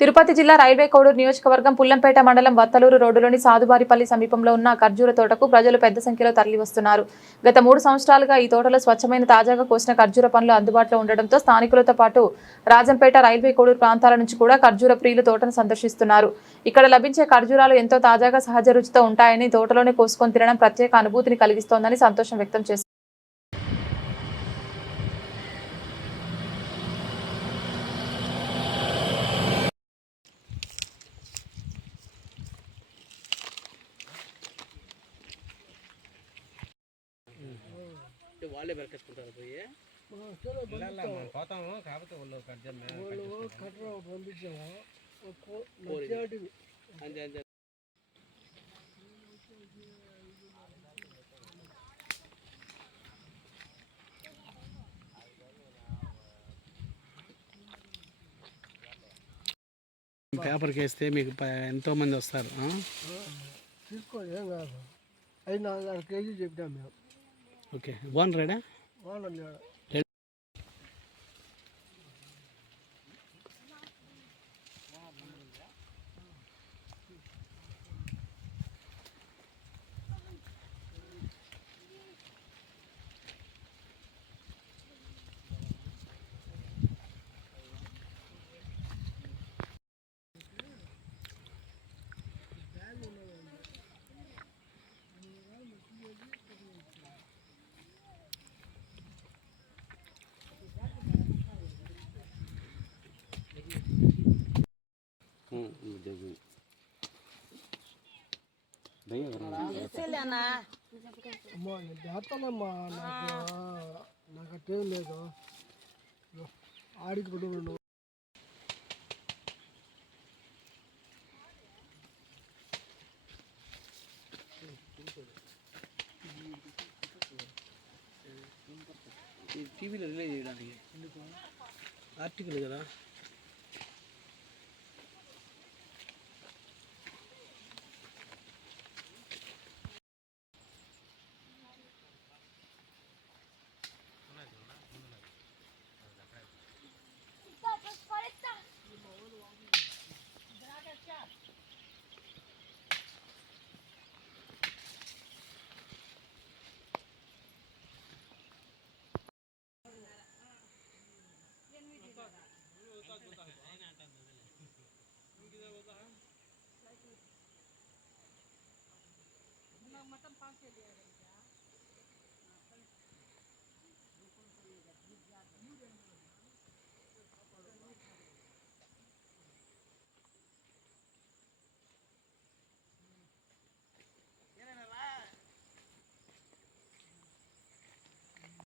తిరుపతి జిల్లా రైల్వే కోడూరు నియోజకవర్గం పుల్లంపేట మండలం వత్తలూరు రోడ్డులోని సాధుబారిపల్లి సమీపంలో ఉన్న ఖర్జూర తోటకు ప్రజలు పెద్ద సంఖ్యలో తరలివస్తున్నారు. గత 3 సంవత్సరాలుగా ఈ తోటలో స్వచ్ఛమైన తాజాగా కోసిన ఖర్జూర పండ్లు అందుబాటులో ఉండడంతో స్థానికులతో పాటు రాజంపేట రైల్వే కోడూరు ప్రాంతాల నుంచి కూడా ఖర్జూర ప్రియులు తోటను సందర్శిస్తున్నారు. ఇక్కడ లభించే ఖర్జూరాలు ఎంతో తాజాగా సహజ రుచితో ఉంటాయని, తోటలోనే కోసుకొని తినడం ప్రత్యేక అనుభూతిని కలిగిస్తోందని సంతోషం వ్యక్తం చేశారు. వాళ్ళే బెరకేసుకుంటారు పోయి పోతాము కాకపోతే వాళ్ళు కట్టరు పంపించాము అంతే అంతే. పేపర్కి వేస్తే మీకు ఎంతో మంది వస్తారు. తీసుకోండి, ఏం కాదు. 5-6 కేజీలు చెప్పాము మేము. ఓకే, ఓనరేడా? ఓనర్ లేడా? అమ్మా చేస్తానమ్మా, నాకు అట్టేం లేదు. ఆడికి పడు టీవీలో రిలీజ్ చేయడానికి ఆర్టికల్ కదా. मटन 5 के लिए